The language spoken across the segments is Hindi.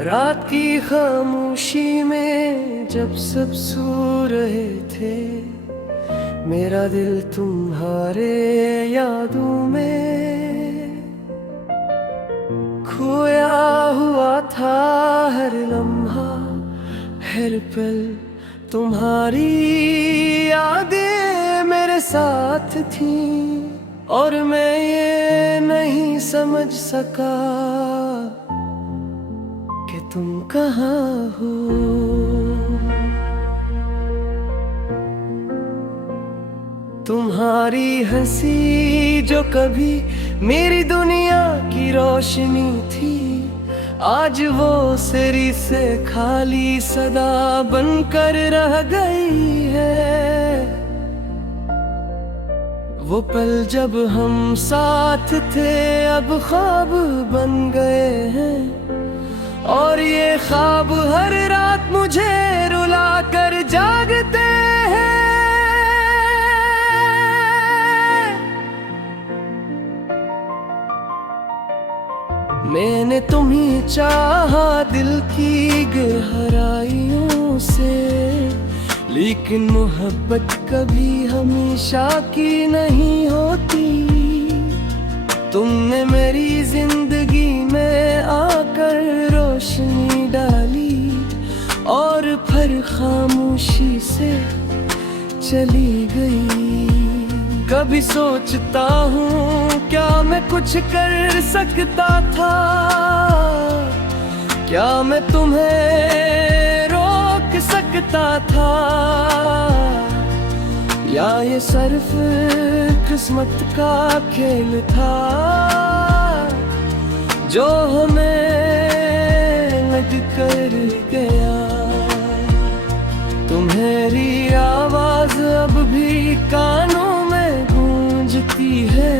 रात की खामोशी में जब सब सो रहे थे, मेरा दिल तुम्हारे यादों में खोया हुआ था। हर लम्हा हर पल तुम्हारी यादें मेरे साथ थी, और मैं ये नहीं समझ सका कि तुम कहाँ हो। तुम्हारी हंसी जो कभी मेरी दुनिया की रोशनी थी, आज वो सिरी से खाली सदा बनकर रह गई है। वो पल जब हम साथ थे अब ख्वाब बन गए हैं, और ये ख्वाब हर रात मुझे रुला कर जागते हैं। मैंने तुम्हें चाहा दिल की गहराइयों से, लेकिन मोहब्बत कभी हमेशा की नहीं होती। तुमने मेरी जिंदगी में आकर रोशनी डाली, और फिर खामोशी से चली गई। कभी सोचता हूँ क्या मैं कुछ कर सकता था, क्या मैं तुम्हें रोक सकता था, या ये सिर्फ किस्मत का खेल था जो हमें लग कर गया। तुम्हारी आवाज अब भी कानों में गूंजती है,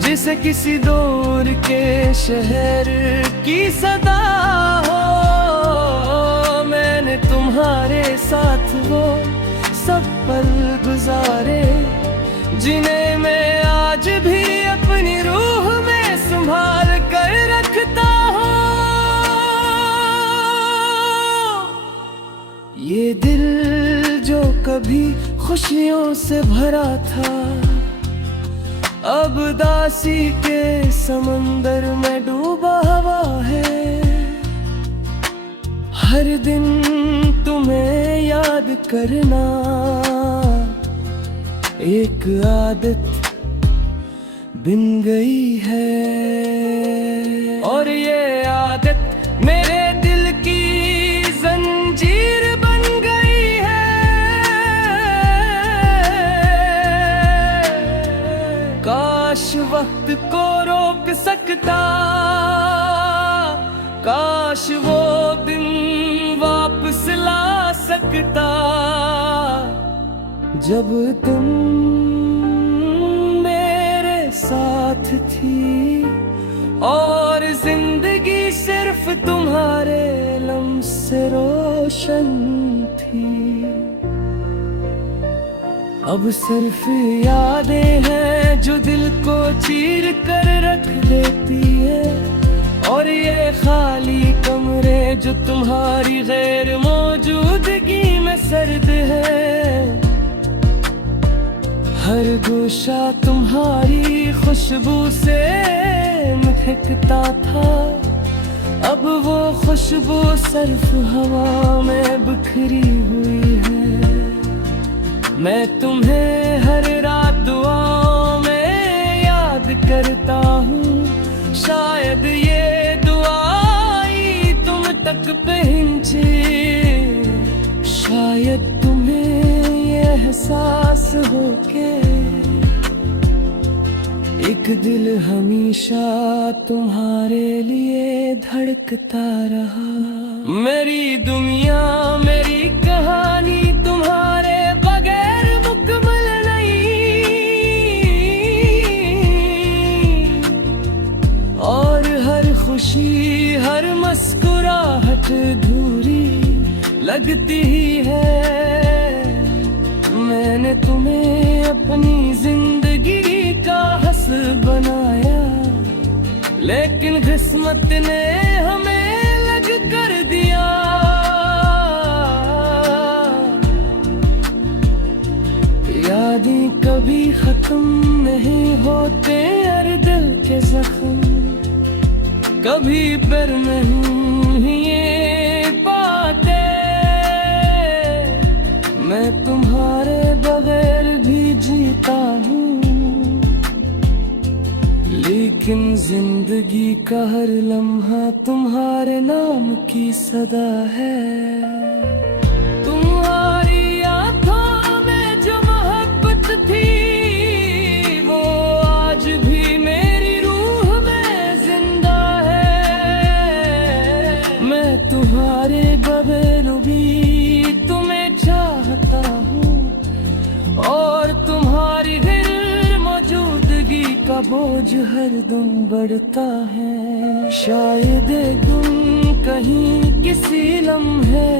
जिसे किसी दूर के शहर की सदा हो। मैंने तुम्हारे साथ वो सब पल गुजारे, जिन्हें मैं आज भी अपनी रूह में संभाल कर रखता हूँ। ये दिल जो कभी खुशियों से भरा था, अब उदासी के समंदर में डूबा हुआ है। हर दिन तुम्हें याद करना एक आदत बन गई है, और ये आदत मेरे दिल की जंजीर बन गई है। काश वक्त को रोक सकता, काश वो दिन वापस ला सकता, जब तुम मेरे साथ थी, और जिंदगी सिर्फ तुम्हारे लम्हे से रोशन थी। अब सिर्फ यादें हैं जो दिल को चीर कर रख देती है, और ये खाली कमरे जो तुम्हारी गैर मौजूदगी में सर्द है। हर गोशा तुम्हारी खुशबू से महकता था, अब वो खुशबू सिर्फ हवा में बिखरी हुई है। मैं तुम्हें हर रात दुआओं में याद करता हूँ, शायद ये दुआई तुम तक पहुंचे, शायद तुम्हें ये एहसास हो के एक दिल हमेशा तुम्हारे लिए धड़कता रहा। मेरी दुनिया मेरी कहानी तुम्हारे बगैर मुकम्मल नहीं, और हर खुशी हर मुस्कुराहट अधूरी लगती ही है। मैंने तुम्हें अपनी जिंदगी का हस बनाया, लेकिन किस्मत ने हमें लग खत्म नहीं होते यार दिल के जख्म, कभी पर नहीं ये पाते। मैं तुम्हारे बगैर भी जीता हूँ, लेकिन जिंदगी का हर लम्हा तुम्हारे नाम की सदा है। तुम्हारी आंखों में जो मोहब्बत थी वो आज भी मेरी रूह में जिंदा है। मैं तुम्हारे बगैर भी तुम्हें चाहता हूँ, और तुम्हारी का बोझ हर दिन बढ़ता है। शायद एक दिन कहीं किसी लम्हे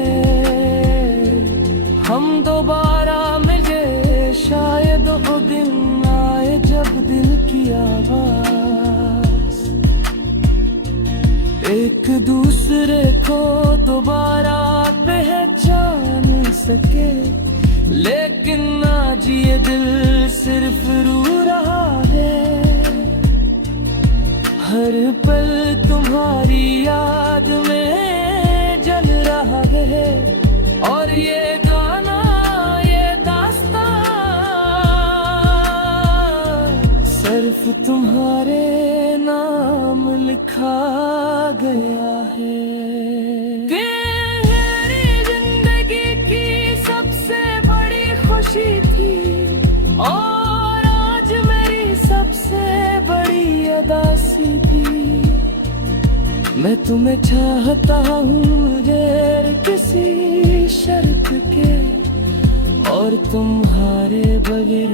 हम दोबारा मिले, शायद वो दिन आए जब दिल की आवाज एक दूसरे को दोबारा पहचान सके। लेकिन आज ये दिल सिर्फ रो रहा है, हर पल तुम्हारी याद में जल रहा है। और ये गाना ये दास्तां सिर्फ तुम्हारे नाम लिखा गया है। खुशी थी और आज मेरी सबसे बड़ी उदासी थी। मैं तुम्हें चाहता हूँ बगैर किसी शर्त के, और तुम्हारे बगैर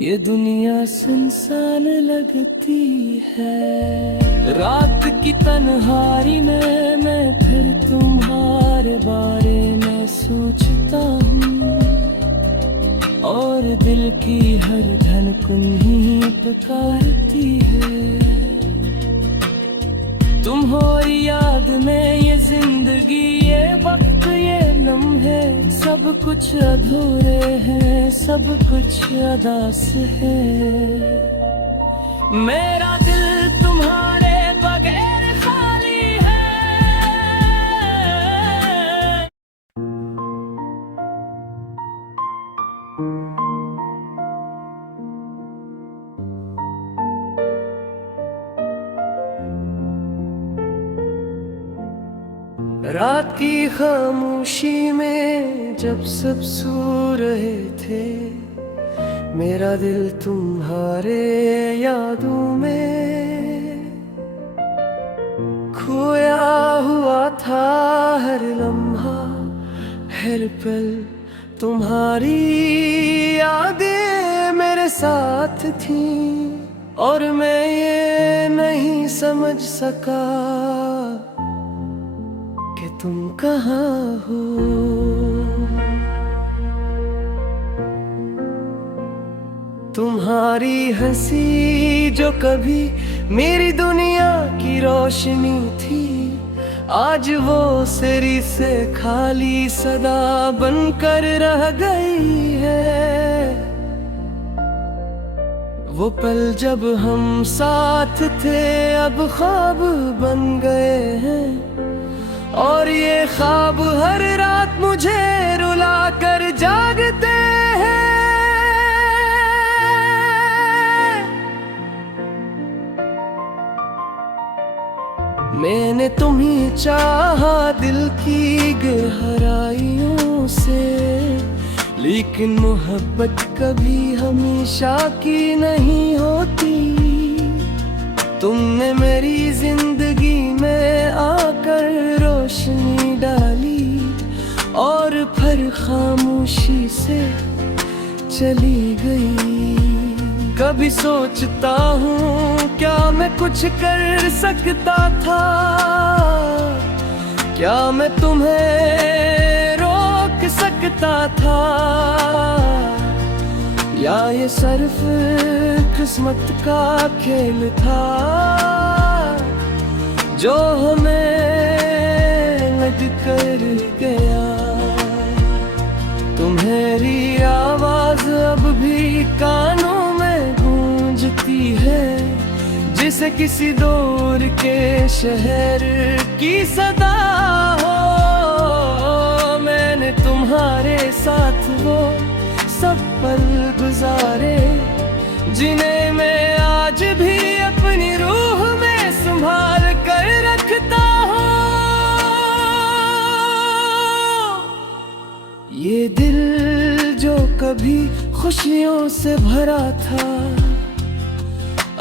ये दुनिया सुनसान लगती है। रात की तन्हाई में मैं फिर तुम्हारे बारे में सोचता हूँ, और दिल की हर धड़कन ही पुकारती है। तुम्हारी याद में ये जिंदगी, ये वक्त, ये लम्हे, सब कुछ अधूरे हैं, सब कुछ अदास है। मेरा दिल तुम्हारे बगैर खाली है। रात की खामोशी में जब सब सो रहे थे, मेरा दिल तुम्हारे यादों में खोया हुआ था। हर लम्हा हर पल तुम्हारी यादें मेरे साथ थी, और मैं ये नहीं समझ सका कि तुम कहाँ हो। तुम्हारी हंसी जो कभी मेरी दुनिया की रोशनी थी, आज वो सिरी से खाली सदा बनकर रह गई है। वो पल जब हम साथ थे अब ख्वाब बन गए हैं, और ये ख्वाब हर रात मुझे रुला कर जागते हैं। मैंने तुम्हें चाहा दिल की गहराइयों से, लेकिन मोहब्बत कभी हमेशा की नहीं होती। तुमने मेरी जिंदगी में आकर रोशनी डाली, और फिर खामोशी से चली गई। कभी सोचता हूँ क्या मैं कुछ कर सकता था, क्या मैं तुम्हें रोक सकता था, या ये सिर्फ किस्मत का खेल था जो हमें लग कर गया। तुम्हारी आवाज अब भी कानों जैसे किसी दूर के शहर की सदा हो। मैंने तुम्हारे साथ वो सब पल गुजारे जिन्हें मैं आज भी अपनी रूह में संभाल कर रखता हूँ। ये दिल जो कभी खुशियों से भरा था,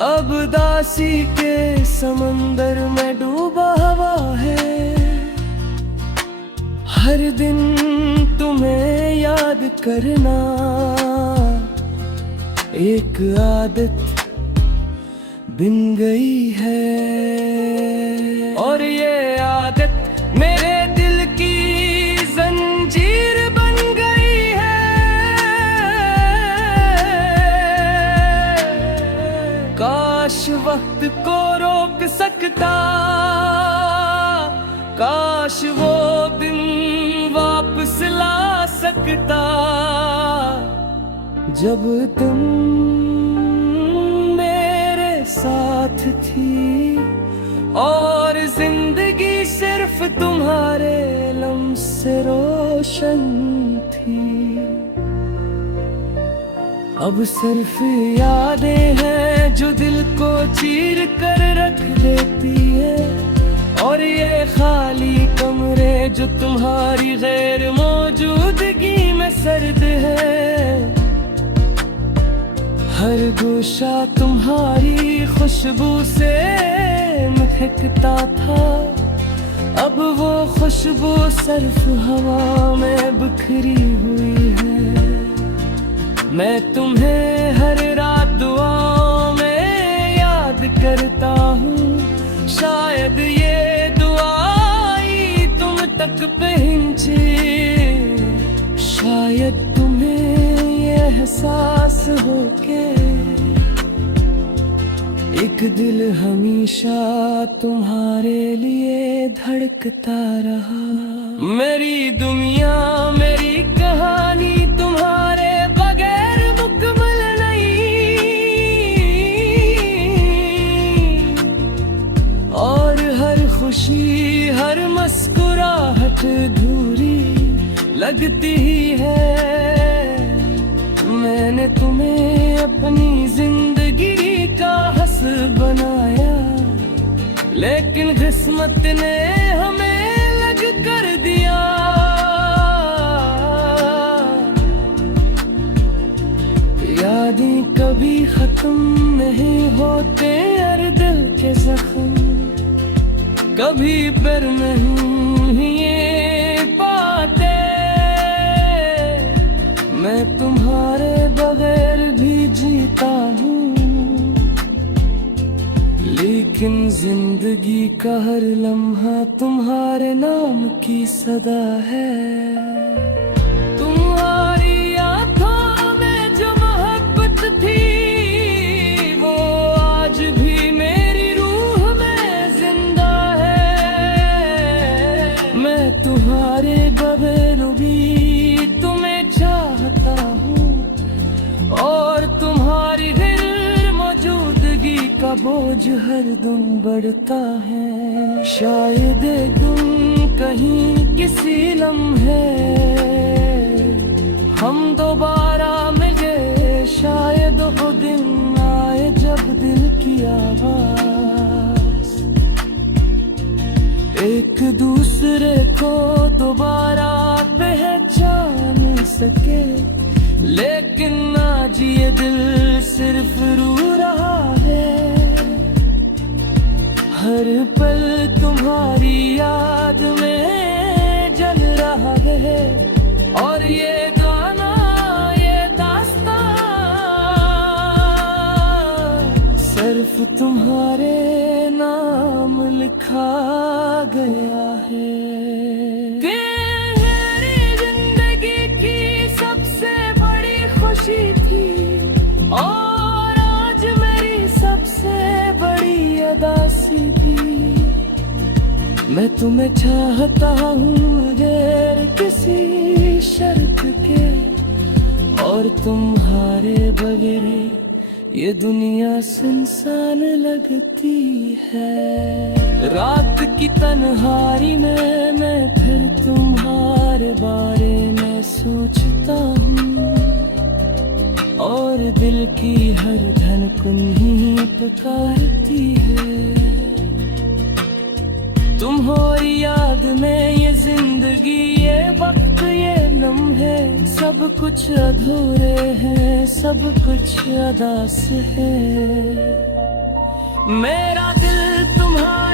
अब उदासी के समंदर में डूबा हुआ है। हर दिन तुम्हें याद करना एक आदत बन गई है, और ये आदत मेरे दिल की जंजीर बन गई है। काश वक्त को रोक सकता, काश वो दिन वापस ला सकता जब तुम मेरे साथ थी और जिंदगी सिर्फ तुम्हारे लम्ह से रोशन थी। अब सिर्फ यादें हैं जो दिल को चीर कर रख देती है, और ये खाली कमरे जो तुम्हारी गैर मौजूदगी में सर्द है। हर गोशा तुम्हारी खुशबू से महकता था, अब वो खुशबू सिर्फ हवा में बिखरी हुई है। मैं तुम्हें हर रात दुआओं में याद करता हूँ, शायद ये दुआई तुम तक पहुंचे, शायद तुम्हें ये एहसास हो के एक दिल हमेशा तुम्हारे लिए धड़कता रहा। मेरी दुनिया मेरी कहानी तुम्हारे बगैर मुकम्मल नहीं, और हर खुशी हर मुस्कुराहट अधूरी लगती ही है। मैंने तुम्हें अपनी जिंदगी का हस बनाया, लेकिन किस्मत ने हमें अलग कर दिया। यादें कभी खत्म नहीं होते, हर दिल के जख्म कभी पर नहीं ये पाते। मैं तुम्हारे बगैर भी जीता हूँ, लेकिन जिंदगी का हर लम्हा तुम्हारे नाम की सदा है। तुम्हारी आँखों में जो मोहब्बत थी वो आज भी मेरी रूह में जिंदा है। मैं तुम्हारे बगैर भी तुम्हें चाहता हूँ, और तुम्हारी गैर मौजूदगी का बोझ हर दिन बढ़ता है। शायद तुम कहीं किसी लम्हे हम दोबारा मिले, शायद वो दिन आए जब दिल की आवाज एक दूसरे को दोबारा पहचान सके। लेकिन आज ये दिल सिर्फ रो रहा है, हर पल तुम्हारी याद में जल रहा है। और ये गाना ये दास्तां सिर्फ तुम्हारे नाम लिखा गया है। और आज मेरी सबसे बड़ी उदासी भी, मैं तुम्हें चाहता हूँ गैर किसी शर्त के, और तुम्हारे बगैर ये दुनिया सुनसान लगती है। रात की तन्हाई में मैं फिर तुम्हारे बारे में सोचता हूँ, और दिल की हर धड़कन ही पुकारती है। तुम्हारी याद में ये जिंदगी, ये वक्त, ये लम्हे, सब कुछ अधूरे हैं, सब कुछ अदास है। मेरा दिल तुम्हारा